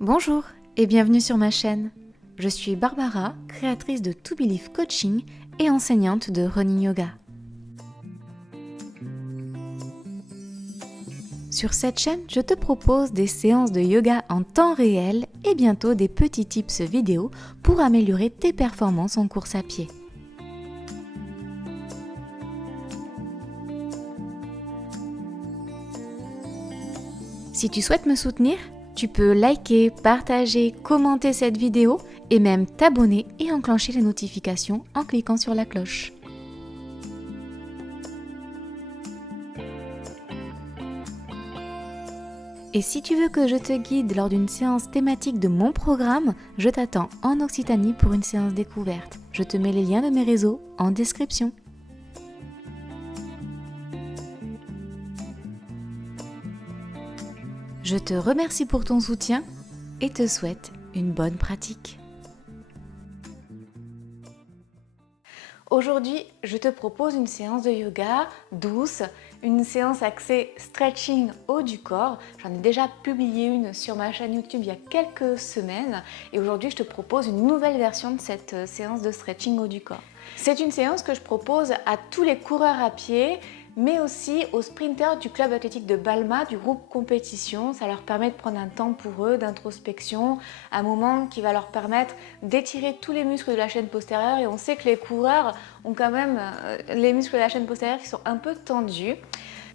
Bonjour et bienvenue sur ma chaîne. Je suis Barbara, créatrice de To Believe Coaching et enseignante de Running Yoga. Sur cette chaîne, je te propose des séances de yoga en temps réel et bientôt des petits tips vidéo pour améliorer tes performances en course à pied. Si tu souhaites me soutenir, tu peux liker, partager, commenter cette vidéo et même t'abonner et enclencher les notifications en cliquant sur la cloche. Et si tu veux que je te guide lors d'une séance thématique de mon programme, je t'attends en Occitanie pour une séance découverte. Je te mets les liens de mes réseaux en description. Je te remercie pour ton soutien et te souhaite une bonne pratique. Aujourd'hui, je te propose une séance de yoga douce, une séance axée stretching haut du corps. J'en ai déjà publié une sur ma chaîne YouTube il y a quelques semaines et aujourd'hui je te propose une nouvelle version de cette séance de stretching haut du corps. C'est une séance que je propose à tous les coureurs à pied, mais aussi aux sprinters du club athlétique de Balma, du groupe compétition. Ça leur permet de prendre un temps pour eux d'introspection, un moment qui va leur permettre d'étirer tous les muscles de la chaîne postérieure. Et on sait que les coureurs ont quand même les muscles de la chaîne postérieure qui sont un peu tendus.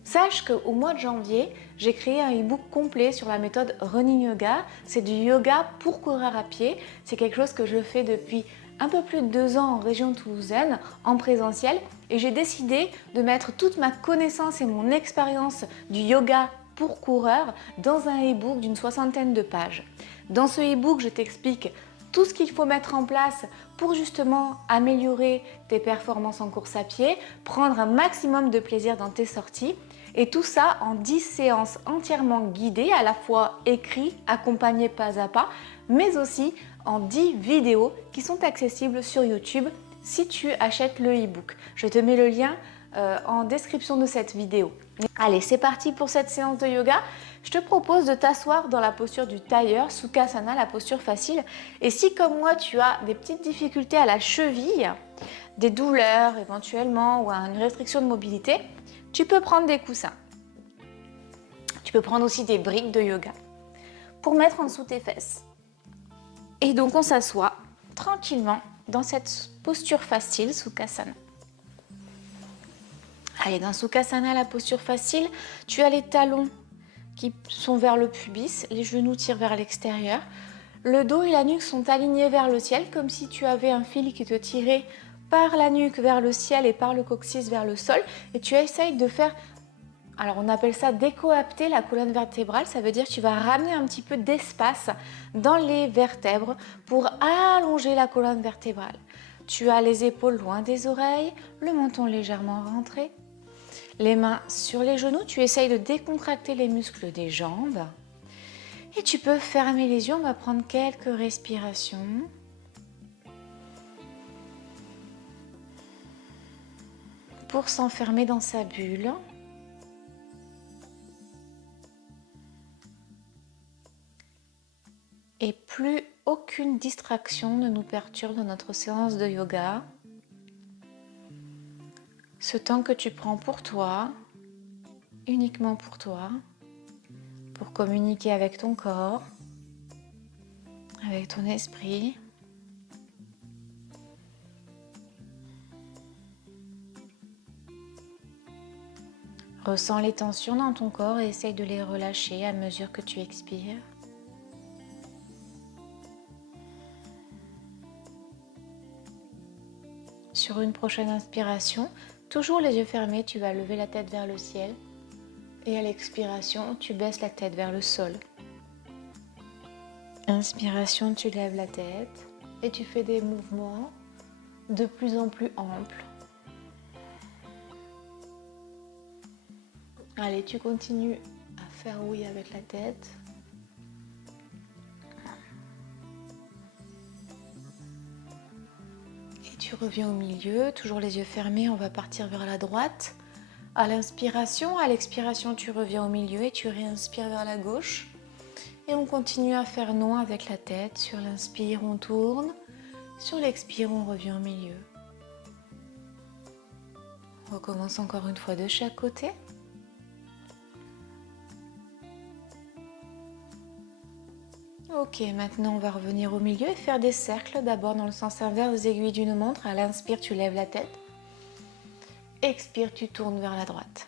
Sache qu'au mois de janvier, j'ai créé un e-book complet sur la méthode Running Yoga. C'est du yoga pour coureurs à pied. C'est quelque chose que je fais depuis un peu plus de 2 ans en région toulousaine, en présentiel, et j'ai décidé de mettre toute ma connaissance et mon expérience du yoga pour coureurs dans un e-book d'une 60aine de pages. Dans ce e-book, je t'explique tout ce qu'il faut mettre en place pour justement améliorer tes performances en course à pied, prendre un maximum de plaisir dans tes sorties, et tout ça en 10 séances entièrement guidées, à la fois écrites, accompagnées pas à pas, mais aussi en 10 vidéos qui sont accessibles sur YouTube si tu achètes le e-book. Je te mets le lien en description de cette vidéo. Allez, c'est parti pour cette séance de yoga. Je te propose de t'asseoir dans la posture du tailleur, Sukhasana, la posture facile. Et si comme moi tu as des petites difficultés à la cheville, des douleurs éventuellement ou une restriction de mobilité, tu peux prendre des coussins. Tu peux prendre aussi des briques de yoga pour mettre en dessous tes fesses. Et donc on s'assoit tranquillement dans cette posture facile, Sukhasana. Allez, dans Sukhasana, la posture facile, tu as les talons qui sont vers le pubis, les genoux tirent vers l'extérieur. Le dos et la nuque sont alignés vers le ciel, comme si tu avais un fil qui te tirait par la nuque vers le ciel et par le coccyx vers le sol. Et tu essayes de faire, alors on appelle ça décoapter la colonne vertébrale, ça veut dire que tu vas ramener un petit peu d'espace dans les vertèbres pour allonger la colonne vertébrale. Tu as les épaules loin des oreilles, le menton légèrement rentré, les mains sur les genoux, tu essayes de décontracter les muscles des jambes. Et tu peux fermer les yeux, on va prendre quelques respirations. Pour s'enfermer dans sa bulle. Et plus aucune distraction ne nous perturbe dans notre séance de yoga. Ce temps que tu prends pour toi, uniquement pour toi, pour communiquer avec ton corps, avec ton esprit. Ressens les tensions dans ton corps et essaye de les relâcher à mesure que tu expires. Sur une prochaine inspiration, toujours les yeux fermés, tu vas lever la tête vers le ciel. Et à l'expiration, tu baisses la tête vers le sol. Inspiration, tu lèves la tête et tu fais des mouvements de plus en plus amples. Allez, tu continues à faire oui avec la tête. Et tu reviens au milieu, toujours les yeux fermés, on va partir vers la droite. À l'inspiration, à l'expiration, tu reviens au milieu et tu réinspires vers la gauche. Et on continue à faire non avec la tête. Sur l'inspire, on tourne. Sur l'expire, on revient au milieu. On recommence encore une fois de chaque côté. Ok, maintenant on va revenir au milieu et faire des cercles. D'abord dans le sens inverse des aiguilles d'une montre. À l'inspire, tu lèves la tête. Expire, tu tournes vers la droite.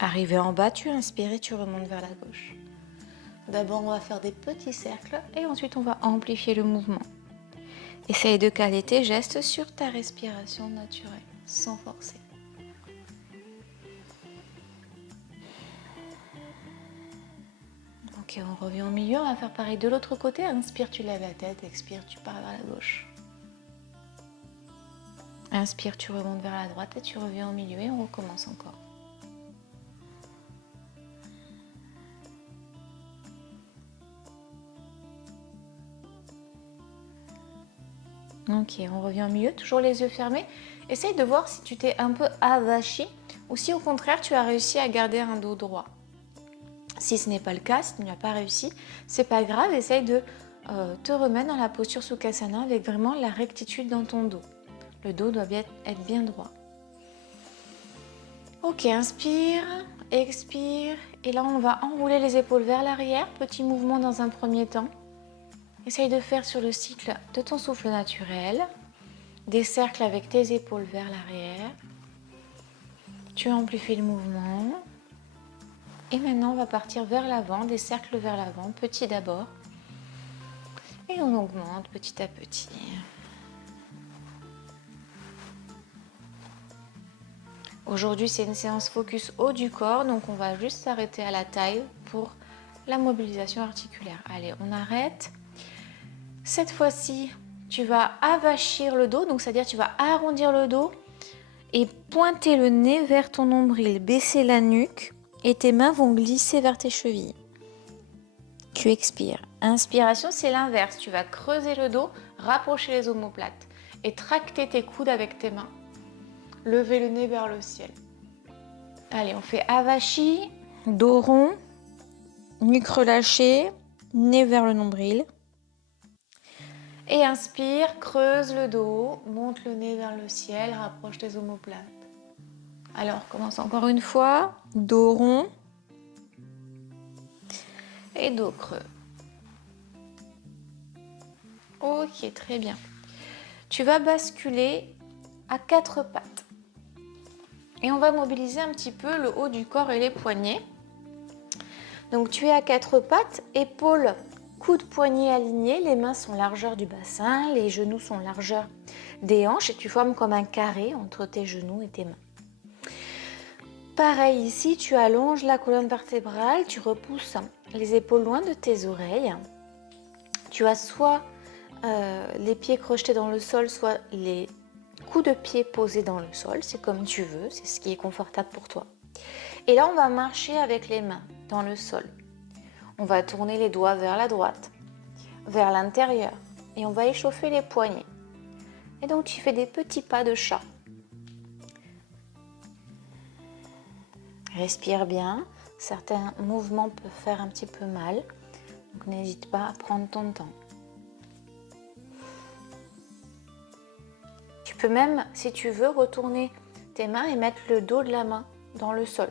Arrivé en bas, tu inspires et tu remontes vers la gauche. D'abord, on va faire des petits cercles et ensuite on va amplifier le mouvement. Essaye de caler tes gestes sur ta respiration naturelle, sans forcer. Ok, on revient au milieu, on va faire pareil de l'autre côté. Inspire, tu lèves la tête, expire, tu pars vers la gauche. Inspire, tu remontes vers la droite et tu reviens au milieu et on recommence encore. Ok, on revient au milieu, toujours les yeux fermés. Essaye de voir si tu t'es un peu avachi ou si au contraire tu as réussi à garder un dos droit. Si ce n'est pas le cas, si tu n'as pas réussi, c'est pas grave, essaye de te remettre dans la posture Sukhasana avec vraiment la rectitude dans ton dos. Le dos doit être bien droit. Ok, inspire, expire. Et là, on va enrouler les épaules vers l'arrière. Petit mouvement dans un premier temps. Essaye de faire sur le cycle de ton souffle naturel. Des cercles avec tes épaules vers l'arrière. Tu amplifies le mouvement. Et maintenant, on va partir vers l'avant, des cercles vers l'avant, petit d'abord. Et on augmente petit à petit. Aujourd'hui, c'est une séance focus haut du corps, donc on va juste s'arrêter à la taille pour la mobilisation articulaire. Allez, on arrête. Cette fois-ci, tu vas avachir le dos, donc c'est-à-dire tu vas arrondir le dos et pointer le nez vers ton nombril, baisser la nuque et tes mains vont glisser vers tes chevilles. Tu expires. Inspiration, c'est l'inverse. Tu vas creuser le dos, rapprocher les omoplates et tracter tes coudes avec tes mains. Lever le nez vers le ciel. Allez, on fait avachi, dos rond, nuque relâchée, nez vers le nombril. Et inspire, creuse le dos, monte le nez vers le ciel, rapproche tes omoplates. Alors, on commence encore une fois. Dos rond et dos creux. Ok, très bien. Tu vas basculer à quatre pattes. Et on va mobiliser un petit peu le haut du corps et les poignets. Donc tu es à quatre pattes, épaules, coudes, poignets alignés, les mains sont largeur du bassin, les genoux sont largeur des hanches et tu formes comme un carré entre tes genoux et tes mains. Pareil ici, tu allonges la colonne vertébrale, tu repousses les épaules loin de tes oreilles. Tu as soit les pieds crochetés dans le sol, soit les coups de pied posés dans le sol, c'est comme tu veux, c'est ce qui est confortable pour toi. Et là, on va marcher avec les mains dans le sol. On va tourner les doigts vers la droite, vers l'intérieur, et on va échauffer les poignets. Et donc, tu fais des petits pas de chat. Respire bien. Certains mouvements peuvent faire un petit peu mal, donc n'hésite pas à prendre ton temps. Tu peux même, si tu veux, retourner tes mains et mettre le dos de la main dans le sol.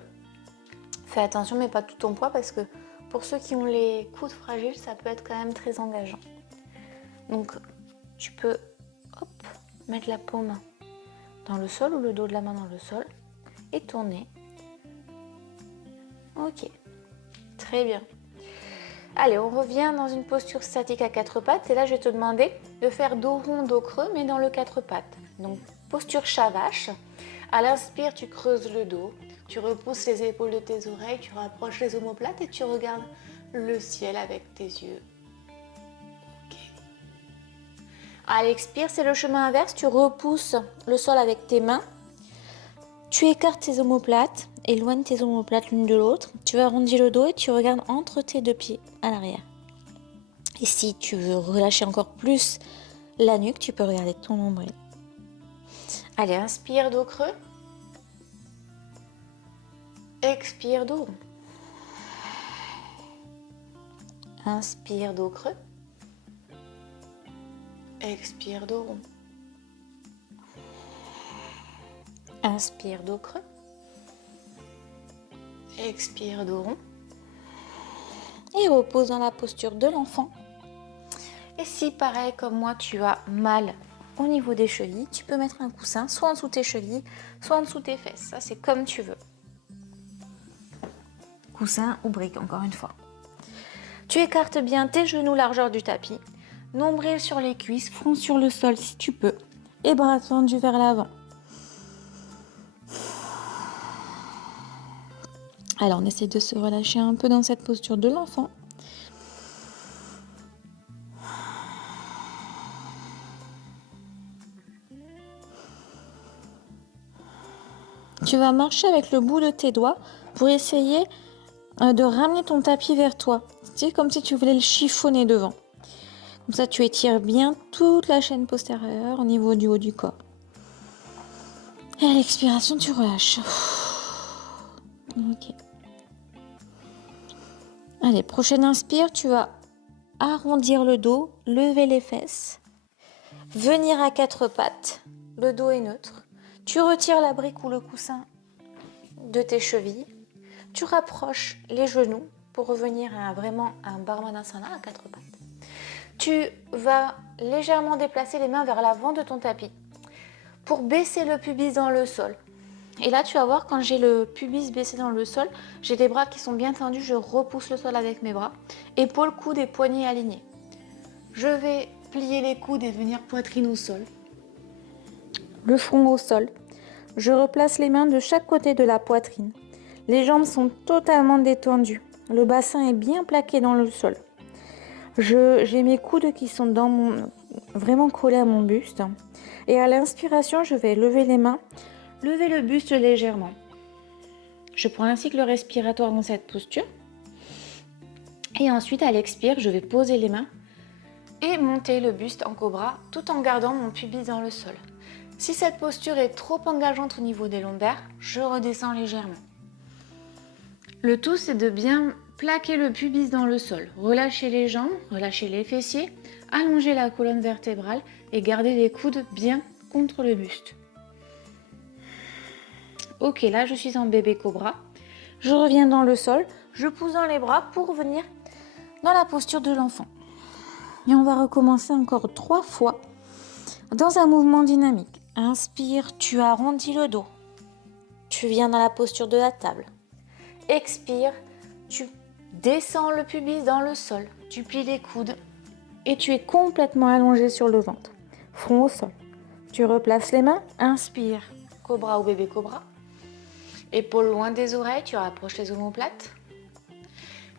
Fais attention, mais pas tout ton poids parce que pour ceux qui ont les coudes fragiles, ça peut être quand même très engageant. Donc, tu peux mettre la paume dans le sol ou le dos de la main dans le sol et tourner. Ok, très bien. Allez, on revient dans une posture statique à quatre pattes et là, je vais te demander de faire dos rond, dos creux, mais dans le quatre pattes. Donc, posture chat-vache. À l'inspire, tu creuses le dos, tu repousses les épaules de tes oreilles, tu rapproches les omoplates et tu regardes le ciel avec tes yeux. Ok. À l'expire, c'est le chemin inverse, tu repousses le sol avec tes mains, tu écartes tes omoplates, éloigne tes omoplates l'une de l'autre, tu arrondis le dos et tu regardes entre tes deux pieds à l'arrière. Et si tu veux relâcher encore plus la nuque, tu peux regarder ton nombril. Allez, inspire, dos creux. Expire, dos rond. Inspire, dos creux. Expire, dos rond. Inspire, dos creux. Expire, dos rond. Et repose dans la posture de l'enfant. Et si, pareil comme moi, tu as mal au niveau des chevilles, tu peux mettre un coussin soit en dessous tes chevilles, soit en dessous tes fesses. Ça, c'est comme tu veux. Coussin ou brique, encore une fois. Tu écartes bien tes genoux largeur du tapis, nombril sur les cuisses, front sur le sol si tu peux, et bras tendus vers l'avant. Alors, on essaie de se relâcher un peu dans cette posture de l'enfant. Tu vas marcher avec le bout de tes doigts pour essayer de ramener ton tapis vers toi. C'est comme si tu voulais le chiffonner devant. Comme ça, tu étires bien toute la chaîne postérieure au niveau du haut du corps. Et à l'expiration, tu relâches. Ok. Allez, prochaine inspire, tu vas arrondir le dos, lever les fesses, venir à quatre pattes. Le dos est neutre. Tu retires la brique ou le coussin de tes chevilles. Tu rapproches les genoux pour revenir à vraiment un Barsmanasana à quatre pattes. Tu vas légèrement déplacer les mains vers l'avant de ton tapis pour baisser le pubis dans le sol. Et là, tu vas voir, quand j'ai le pubis baissé dans le sol, j'ai des bras qui sont bien tendus, je repousse le sol avec mes bras. Épaules, coudes et poignets alignés. Je vais plier les coudes et venir poitrine au sol. Le front au sol. Je replace les mains de chaque côté de la poitrine. Les jambes sont totalement détendues. Le bassin est bien plaqué dans le sol. J'ai mes coudes qui sont vraiment collés à mon buste. Et à l'inspiration, je vais lever les mains, lever le buste légèrement. Je prends un cycle respiratoire dans cette posture. Et ensuite, à l'expire, je vais poser les mains et monter le buste en cobra tout en gardant mon pubis dans le sol. Si cette posture est trop engageante au niveau des lombaires, je redescends légèrement. Le tout, c'est de bien plaquer le pubis dans le sol. Relâcher les jambes, relâcher les fessiers, allonger la colonne vertébrale et garder les coudes bien contre le buste. Ok, là je suis en bébé cobra. Je reviens dans le sol, je pousse dans les bras pour venir dans la posture de l'enfant. Et on va recommencer encore 3 fois dans un mouvement dynamique. Inspire, tu arrondis le dos. Tu viens dans la posture de la table. Expire, tu descends le pubis dans le sol. Tu plies les coudes et tu es complètement allongé sur le ventre. Front au sol. Tu replaces les mains. Inspire, cobra ou bébé cobra. Épaules loin des oreilles, tu rapproches les omoplates.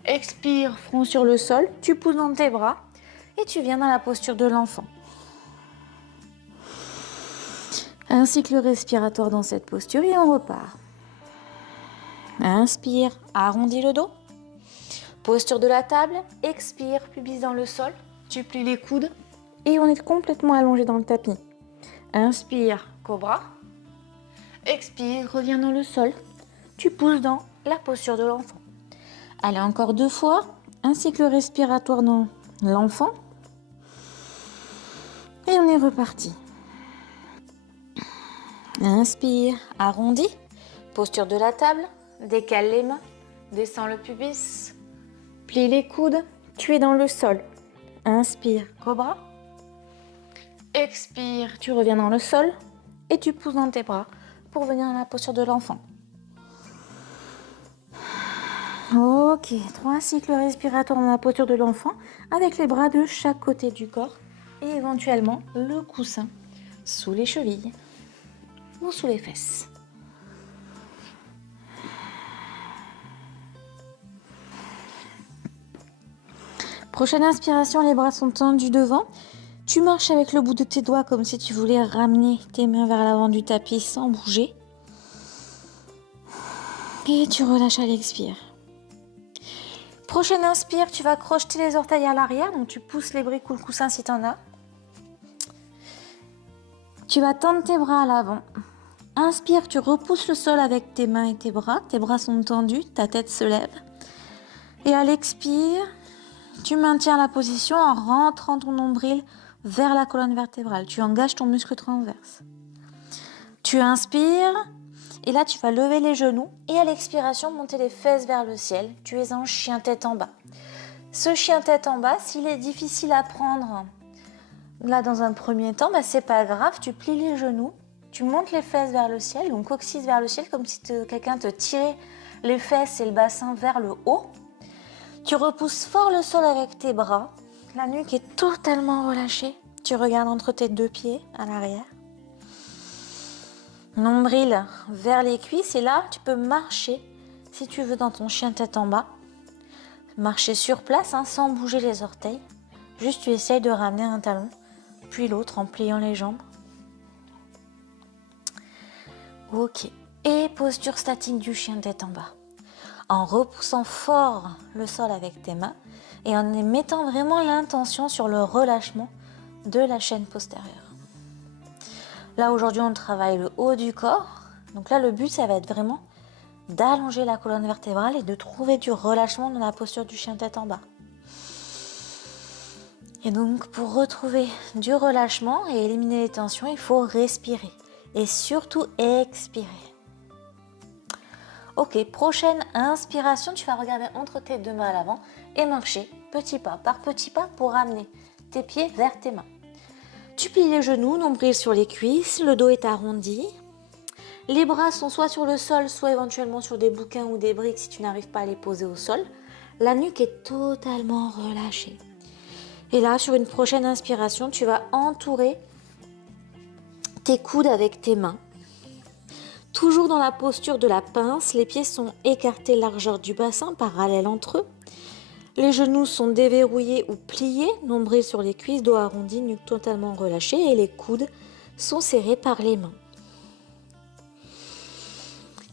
Expire, front sur le sol. Tu pousses dans tes bras et tu viens dans la posture de l'enfant. Un cycle respiratoire dans cette posture et on repart. Inspire, arrondis le dos. Posture de la table, expire, pubis dans le sol. Tu plies les coudes et on est complètement allongé dans le tapis. Inspire, cobra. Expire, reviens dans le sol. Tu pousses dans la posture de l'enfant. Allez, encore 2 fois. Un cycle respiratoire dans l'enfant. Et on est reparti. Inspire, arrondis. Posture de la table. Décale les mains. Descends le pubis. Plie les coudes. Tu es dans le sol. Inspire, cobra. Expire, tu reviens dans le sol. Et tu pousses dans tes bras pour venir dans la posture de l'enfant. Ok, 3 cycles respiratoires dans la posture de l'enfant avec les bras de chaque côté du corps et éventuellement le coussin sous les chevilles ou sous les fesses. Prochaine inspiration, les bras sont tendus devant. Tu marches avec le bout de tes doigts comme si tu voulais ramener tes mains vers l'avant du tapis sans bouger. Et tu relâches à l'expire. Prochaine inspire, tu vas crocheter les orteils à l'arrière, donc tu pousses les briques ou le coussin si tu en as. Tu vas tendre tes bras à l'avant. Inspire, tu repousses le sol avec tes mains et tes bras sont tendus, ta tête se lève. Et à l'expire, Tu maintiens la position en rentrant ton nombril vers la colonne vertébrale. Tu engages ton muscle transverse. Tu inspires et là tu vas lever les genoux et à l'expiration monter les fesses vers le ciel. Tu es en chien tête en bas. Ce chien tête en bas, s'il est difficile à prendre là dans un premier temps, c'est pas grave, tu plies les genoux, tu montes les fesses vers le ciel, donc coccyx vers le ciel comme si quelqu'un te tirait les fesses et le bassin vers le haut. Tu repousses fort le sol avec tes bras, la nuque est totalement relâchée. Tu regardes entre tes deux pieds à l'arrière. Nombril vers les cuisses et là tu peux marcher si tu veux dans ton chien tête en bas. Marcher sur place sans bouger les orteils. Juste tu essayes de ramener un talon, puis l'autre en pliant les jambes. Ok. Et posture statique du chien tête en bas. En repoussant fort le sol avec tes mains et en mettant vraiment l'intention sur le relâchement de la chaîne postérieure. Là aujourd'hui on travaille le haut du corps. Donc là le but ça va être vraiment d'allonger la colonne vertébrale et de trouver du relâchement dans la posture du chien tête en bas. Et donc pour retrouver du relâchement et éliminer les tensions, il faut respirer et surtout expirer. Ok, prochaine inspiration, tu vas regarder entre tes deux mains à l'avant et marcher petit pas par petit pas pour ramener tes pieds vers tes mains. Tu plies les genoux, nombril sur les cuisses, le dos est arrondi. Les bras sont soit sur le sol, soit éventuellement sur des bouquins ou des briques si tu n'arrives pas à les poser au sol. La nuque est totalement relâchée. Et là, sur une prochaine inspiration, tu vas entourer tes coudes avec tes mains. Toujours dans la posture de la pince, les pieds sont écartés largeur du bassin, parallèles entre eux. Les genoux sont déverrouillés ou pliés, nombril sur les cuisses, dos arrondi, nuque totalement relâchée et les coudes sont serrés par les mains.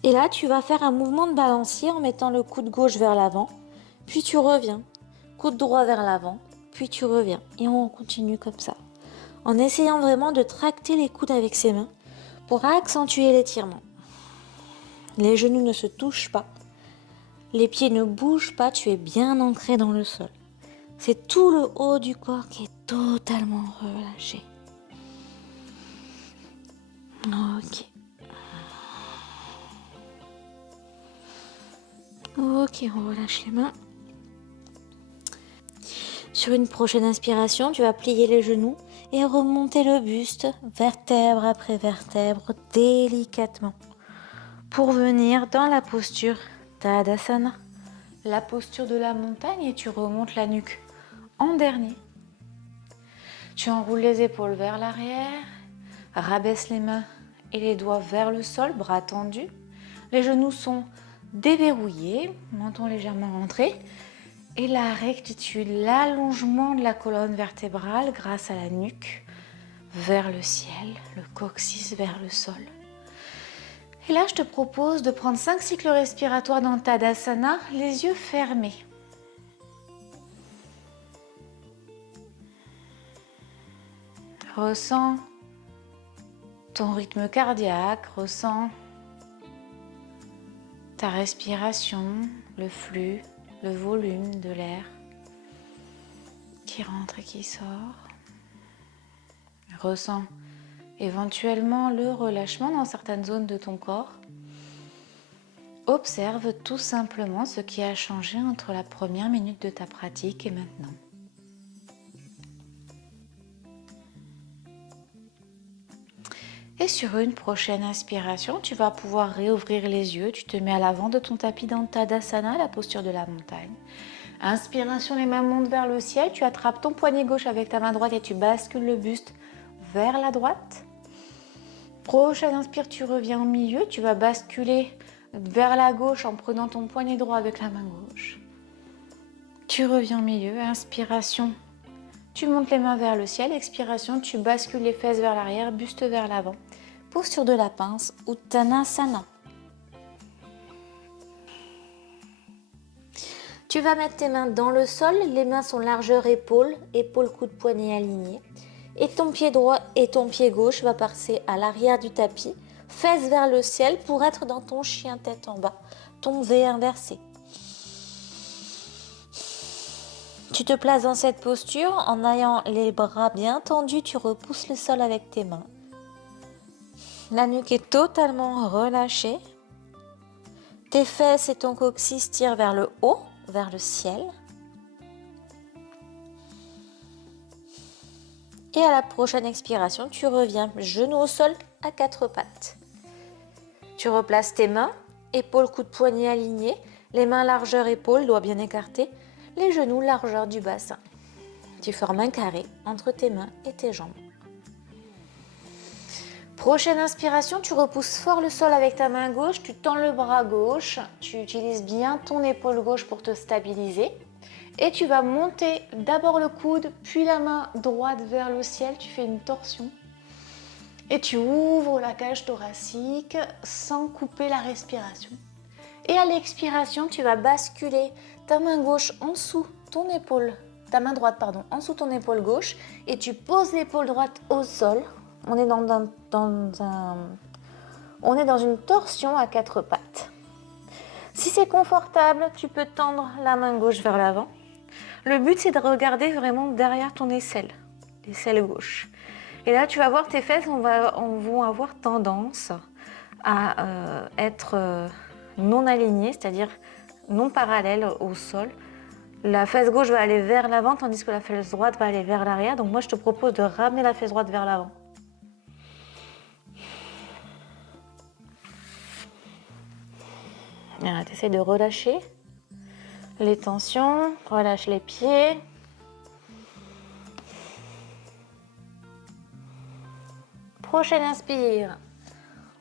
Et là, tu vas faire un mouvement de balancier en mettant le coude gauche vers l'avant, puis tu reviens, coude droit vers l'avant, puis tu reviens. Et on continue comme ça, en essayant vraiment de tracter les coudes avec ses mains pour accentuer l'étirement. Les genoux ne se touchent pas, les pieds ne bougent pas, tu es bien ancré dans le sol. C'est tout le haut du corps qui est totalement relâché. Ok. Ok, on relâche les mains. Sur une prochaine inspiration, tu vas plier les genoux et remonter le buste, vertèbre après vertèbre, délicatement, pour venir dans la posture Tadasana. La posture de la montagne et tu remontes la nuque en dernier. Tu enroules les épaules vers l'arrière, rabaisse les mains et les doigts vers le sol, bras tendus. Les genoux sont déverrouillés, menton légèrement rentré. Et la rectitude, l'allongement de la colonne vertébrale grâce à la nuque vers le ciel, le coccyx vers le sol. Et là, je te propose de prendre 5 cycles respiratoires dans Tadasana, les yeux fermés. Ressens ton rythme cardiaque, ressens ta respiration, le flux, le volume de l'air qui rentre et qui sort. Ressens éventuellement le relâchement dans certaines zones de ton corps. Observe tout simplement ce qui a changé entre la première minute de ta pratique et maintenant. Et sur une prochaine inspiration, tu vas pouvoir réouvrir les yeux. Tu te mets à l'avant de ton tapis dans Tadasana, la posture de la montagne. Inspiration, les mains montent vers le ciel. Tu attrapes ton poignet gauche avec ta main droite et tu bascules le buste vers la droite. Prochaine inspire, tu reviens au milieu. Tu vas basculer vers la gauche en prenant ton poignet droit avec la main gauche. Tu reviens au milieu. Inspiration, tu montes les mains vers le ciel. Expiration, tu bascules les fesses vers l'arrière, buste vers l'avant. Posture de la pince, Uttanasana. Tu vas mettre tes mains dans le sol, les mains sont largeur épaule, épaule, coude, poignet alignés. Et ton pied droit et ton pied gauche va passer à l'arrière du tapis, fesses vers le ciel pour être dans ton chien tête en bas, ton V inversé. Tu te places dans cette posture en ayant les bras bien tendus, tu repousses le sol avec tes mains. La nuque est totalement relâchée. Tes fesses et ton coccyx tirent vers le haut, vers le ciel. Et à la prochaine expiration, tu reviens genou au sol à quatre pattes. Tu replaces tes mains, épaules, coudes, poignets alignés, les mains largeur épaules, doigts bien écartés, les genoux largeur du bassin. Tu formes un carré entre tes mains et tes jambes. Prochaine inspiration, tu repousses fort le sol avec ta main gauche, tu tends le bras gauche, tu utilises bien ton épaule gauche pour te stabiliser et tu vas monter d'abord le coude, puis la main droite vers le ciel, tu fais une torsion et tu ouvres la cage thoracique sans couper la respiration. Et à l'expiration, tu vas basculer ta main gauche en dessous ton épaule, ta main droite pardon, en dessous ton épaule gauche et tu poses l'épaule droite au sol. On est dans une torsion à quatre pattes. Si c'est confortable, tu peux tendre la main gauche vers l'avant. Le but, c'est de regarder vraiment derrière ton aisselle, l'aisselle gauche. Et là, tu vas voir tes fesses vont avoir tendance à être non alignées, c'est-à-dire non parallèles au sol. La fesse gauche va aller vers l'avant, tandis que la fesse droite va aller vers l'arrière. Donc moi, je te propose de ramener la fesse droite vers l'avant. Tu essaies de relâcher les tensions, relâche les pieds. Prochaine inspire,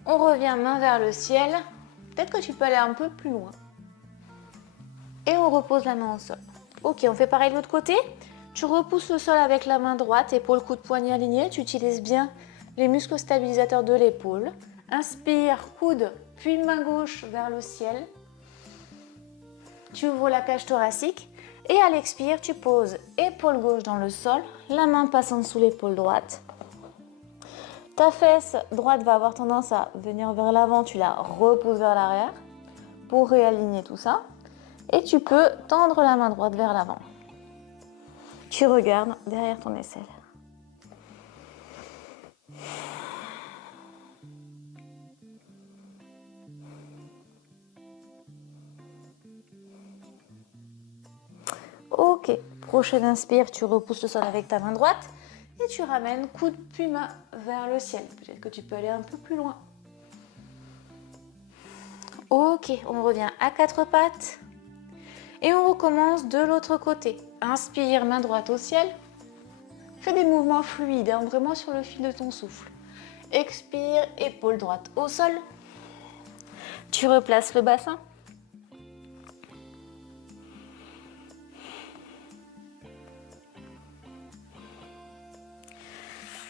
on revient main vers le ciel. Peut-être que tu peux aller un peu plus loin. Et on repose la main au sol. Ok, on fait pareil de l'autre côté. Tu repousses le sol avec la main droite, épaule, coude, poignet aligné. Tu utilises bien les muscles stabilisateurs de l'épaule. Inspire, coude, puis main gauche vers le ciel. Tu ouvres la cage thoracique et à l'expire, tu poses épaule gauche dans le sol, la main passe en dessous l'épaule droite. Ta fesse droite va avoir tendance à venir vers l'avant, tu la repousses vers l'arrière pour réaligner tout ça. Et tu peux tendre la main droite vers l'avant. Tu regardes derrière ton aisselle. Ok, prochaine inspire, tu repousses le sol avec ta main droite et tu ramènes coude puis main vers le ciel. Peut-être que tu peux aller un peu plus loin. Ok, on revient à quatre pattes et on recommence de l'autre côté. Inspire, main droite au ciel. Fais des mouvements fluides, vraiment sur le fil de ton souffle. Expire, épaule droite au sol. Tu replaces le bassin.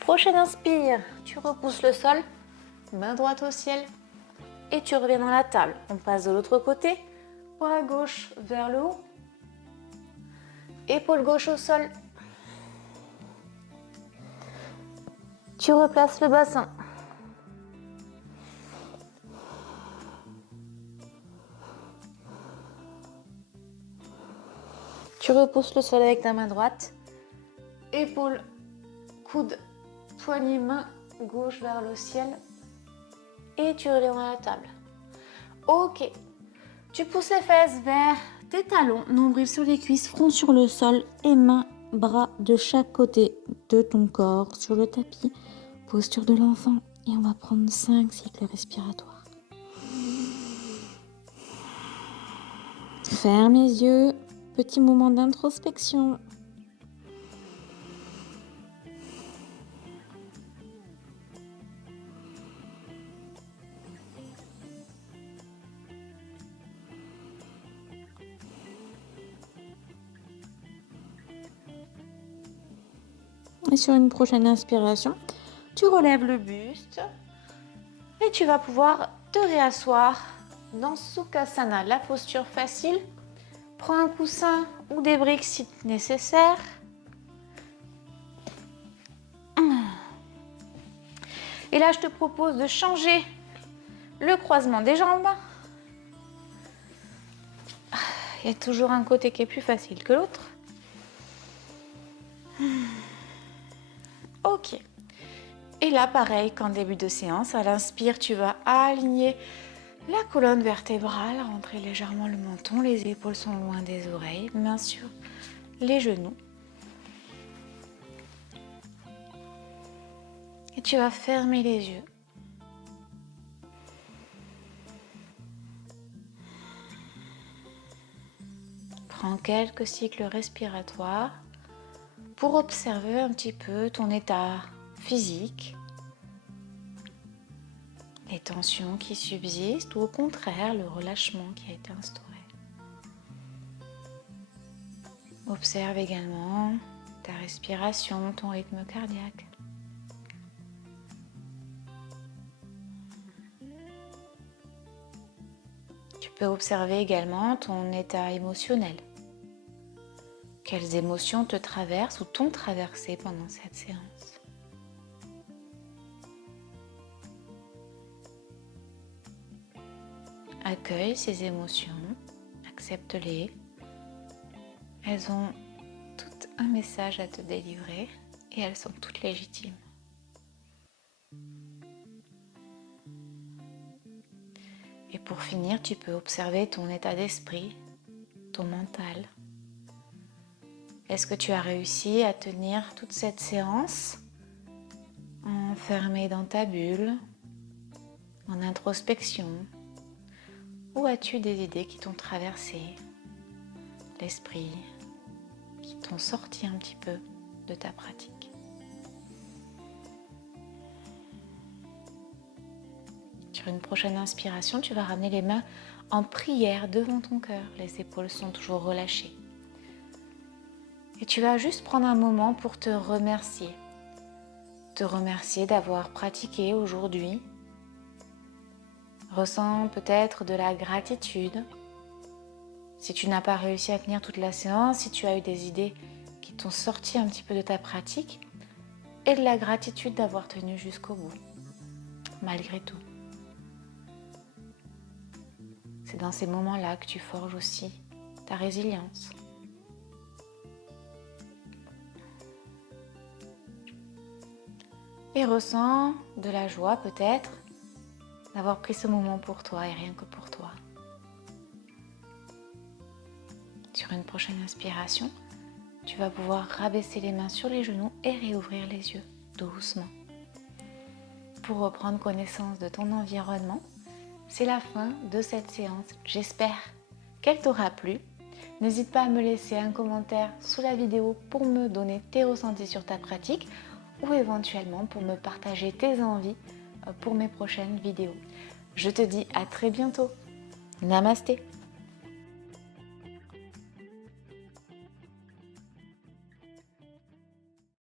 Prochaine inspire, tu repousses le sol, main droite au ciel et tu reviens dans la table. On passe de l'autre côté, bras gauche vers le haut, épaule gauche au sol. Tu replaces le bassin. Tu repousses le sol avec ta main droite, épaule, coude, poignet, main gauche vers le ciel et tu reviens à la table. Ok, tu pousses les fesses vers tes talons, nombril sur les cuisses, front sur le sol et mains, bras de chaque côté de ton corps sur le tapis. Posture de l'enfant et on va prendre 5 cycles respiratoires. Ferme les yeux, petit moment d'introspection. Et sur une prochaine inspiration, tu relèves le buste et tu vas pouvoir te réasseoir dans Sukhasana, la posture facile. Prends un coussin ou des briques si nécessaire. Et là, je te propose de changer le croisement des jambes. Il y a toujours un côté qui est plus facile que l'autre. Ok. Et là, pareil qu'en début de séance, à l'inspire, tu vas aligner la colonne vertébrale, rentrer légèrement le menton, les épaules sont loin des oreilles, mains sur les genoux. Et tu vas fermer les yeux. Prends quelques cycles respiratoires pour observer un petit peu ton état physique, les tensions qui subsistent ou au contraire le relâchement qui a été instauré. Observe également ta respiration, ton rythme cardiaque. Tu peux observer également ton état émotionnel. Quelles émotions te traversent ou t'ont traversé pendant cette séance? Accueille ces émotions, accepte-les. Elles ont toutes un message à te délivrer et elles sont toutes légitimes. Et pour finir, tu peux observer ton état d'esprit, ton mental. Est-ce que tu as réussi à tenir toute cette séance enfermé dans ta bulle, en introspection, ou as-tu des idées qui t'ont traversé l'esprit, qui t'ont sorti un petit peu de ta pratique? Sur une prochaine inspiration, tu vas ramener les mains en prière devant ton cœur. Les épaules sont toujours relâchées. Et tu vas juste prendre un moment pour te remercier. Te remercier d'avoir pratiqué aujourd'hui. Ressens peut-être de la gratitude. Si tu n'as pas réussi à tenir toute la séance, si tu as eu des idées qui t'ont sorti un petit peu de ta pratique, et de la gratitude d'avoir tenu jusqu'au bout, malgré tout. C'est dans ces moments-là que tu forges aussi ta résilience. Et ressens de la joie peut-être d'avoir pris ce moment pour toi et rien que pour toi. Sur une prochaine inspiration, tu vas pouvoir rabaisser les mains sur les genoux et réouvrir les yeux doucement. Pour reprendre connaissance de ton environnement, c'est la fin de cette séance. J'espère qu'elle t'aura plu. N'hésite pas à me laisser un commentaire sous la vidéo pour me donner tes ressentis sur ta pratique ou éventuellement pour me partager tes envies pour mes prochaines vidéos. Je te dis à très bientôt. Namasté.